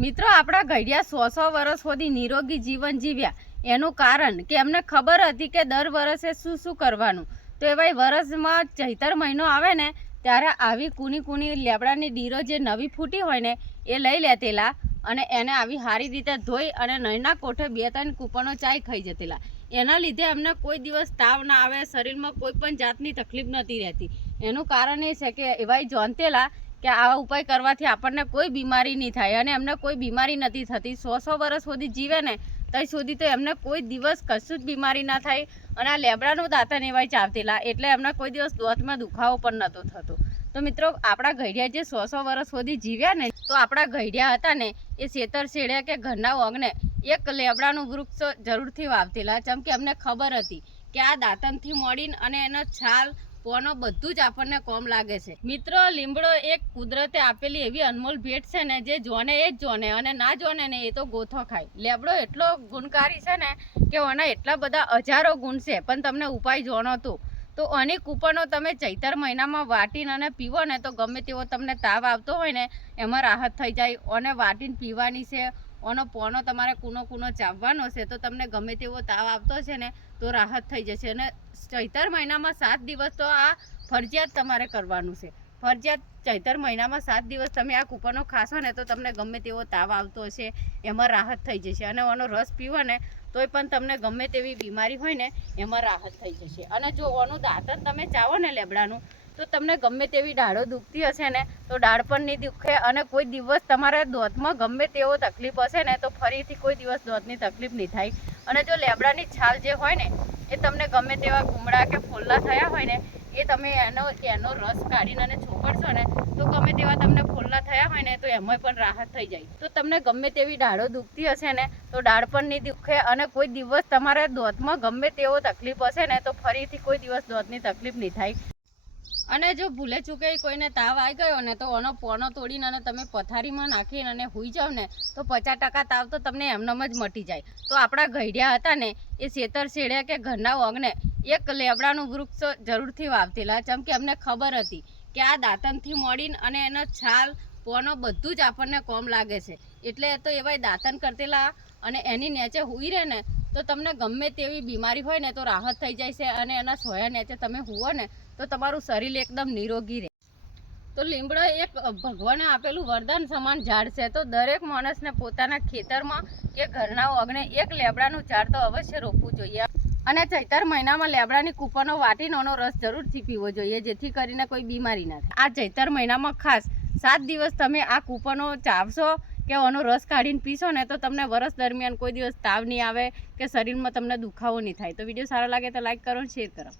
મિત્રો આપણા ઘડિયા 100 વર્ષ સુધી નિરોગી જીવન જીવ્યા એનું કારણ કે એમને ખબર હતી કે દર વર્ષે શું કરવાનું। તો એવાય વર્ષમાં ચૈતર મહિનો આવે ને ત્યારે આવી કૂની લેબડાની ડીરો જે નવી ફૂટી હોય ને એ લઈ લેતેલા અને એને આવી સારી રીતે ધોઈ અને નળના કોઠે 2-3 કૂપણો ચાય ખાઈ જતેલા। એના લીધે એમને કોઈ દિવસ તાવ ના આવે, શરીરમાં કોઈ પણ જાતની તકલીફ નથી રહેતી। એનું કારણ એ છે કે એવાય જાણતેલા કે આ ઉપાય કરવાથી આપણને કોઈ બીમારી નહીં થાય અને એમને કોઈ બીમારી નથી થતી। 100 વર્ષ સુધી જીવે ને ત્યાં સુધી તો એમને કોઈ દિવસ કશું જ બીમારી ના થાય અને આ લેબડાનું દાંતણ એવાય ચાવતેલા એટલે એમને કોઈ દિવસ દાંતમાં દુખાવો પણ નહોતો થતો। તો મિત્રો આપણા ઘડિયા જે 100 વર્ષ સુધી જીવ્યા ને તો આપણા ઘડિયા હતા ને એ ખેતર છેડ્યા કે ઘરના ઓગણે એક લેબડાનું વૃક્ષ જરૂરથી વાવતેલા, જેમ કે અમને ખબર હતી કે આ દાંતણથી મોડીને અને એનો છાલ પોનો બધું જ આપણને કોમ લાગે છે। મિત્રો લીમડો એક કુદરતે આપેલી એવી અનમોલ ભેટ છે ને જે જોને એ જ જોને અને ના જોને ને એ તો ગોથો ખાય। લેબડો એટલો ગુણકારી છે ને કે ઓના એટલા બધા હજારો ગુણ છે, પણ તમને ઉપાય જોણો તો આની કૂપનો તમે ચૈતર મહિનામાં વાટીને અને પીવો ને તો ગમે તેવો તમને તાવ આવતો હોય ને એમાં રાહત થઈ જાય। અને વાટીને પીવાની છે, ઓનો પોનો તમારે કૂનો ચાવવાનો છે તો તમને ગમે તેવો તાવ આવતો છે ને તો રાહત થઈ જશે। અને ચૈતર મહિનામાં 7 દિવસ તો આ ફરજિયાત તમારે કરવાનું છે, ફરજિયાત ચૈતર મહિનામાં 7 દિવસ તમે આ કૂપનો ખાશો ને તો તમને ગમે તેવો તાવ આવતો હશે એમાં રાહત થઈ જશે। અને ઓનો રસ પીવો ને તોય પણ તમને ગમે તેવી બીમારી હોય ને એમાં રાહત થઈ જશે। અને જો ઓનું દાંતણ તમે ચાવો ને લેબડાનું તો તમને ગમે તેવી દાઢો દુખતી હશે ને તો દાઢ પણ નહીં દુખે અને કોઈ દિવસ તમારા દાંતમાં ગમે તેવો તકલીફ હશે ને તો ફરીથી કોઈ દિવસ દાંતની તકલીફ નહીં થાય। અને જો લેબડાની છાલ જે હોય ને એ તમને ગમે તેવા ગુમડા કે ફોલ્લા થયા હોય ને એ તમે એનો રસ કાઢીને અને ચોપડશો ને તો ગમે તેવા તમને ફોલ્લા થયા હોય ને તો એમાં પણ રાહત થઈ જાય। તો તમને ગમે તેવી દાઢો દુખતી હશે ને તો દાઢ પણ નહીં દુખે અને કોઈ દિવસ તમારા દાંતમાં ગમે તેવો તકલીફ હશે ને તો ફરીથી કોઈ દિવસ દાંતની તકલીફ નહીં થાય। અને જો ભૂલે ચૂકે કોઈને તાવ આવી ગયો ને તો ઓનો પોનો તોડીને અને તમે પથારીમાં નાખીને અને સૂઈ જાવ ને તો 50% તાવ તો તમને એમનેમ જ મટી જાય। તો આપણા ઘડિયા હતા ને એ ખેતર છેડ્યા કે ઘરના ઓગણે એક લેબડાનું વૃક્ષ જરૂરથી વાવતેલા, જેમ કે અમને ખબર હતી કે આ દાંતણથી મોડીને અને એનો છાલ પોનો બધું જ આપણને કોમ લાગે છે એટલે તો એવાય દાંતણ કરતેલા અને એની નીચે સૂઈ રહે ને તો તમને ગમે તેવી બીમારી હોય ને તો રાહત થઈ જાય છે અને એના સોયા નીચે તમે સૂવો ને તો તમારું શરીર એકદમ નિરોગી રહે। તો લીમડો એક ભગવાને આપેલું વરદાન સમાન ઝાડ છે, તો દરેક માણસને પોતાના ખેતરમાં કે ઘરના ઓગણે એક લેબડાનું ઝાડ તો અવશ્ય રોપવું જોઈએ અને ચૈતર મહિનામાં લેબડાની કૂપનો વાટીને એનો રસ જરૂરથી પીવો જોઈએ જેથી કરીને કોઈ બીમારી ના થાય। આ ચૈતર મહિનામાં ખાસ 7 દિવસ તમે આ કૂપનો ચાવશો કે એનો રસ કાઢીને પીશો ને તો તમને વર્ષ દરમિયાન કોઈ દિવસ તાવ નહીં આવે કે શરીરમાં તમને દુખાવો નહીં થાય। તો વિડીયો સારો લાગે તો લાઈક કરો, શેર કરો।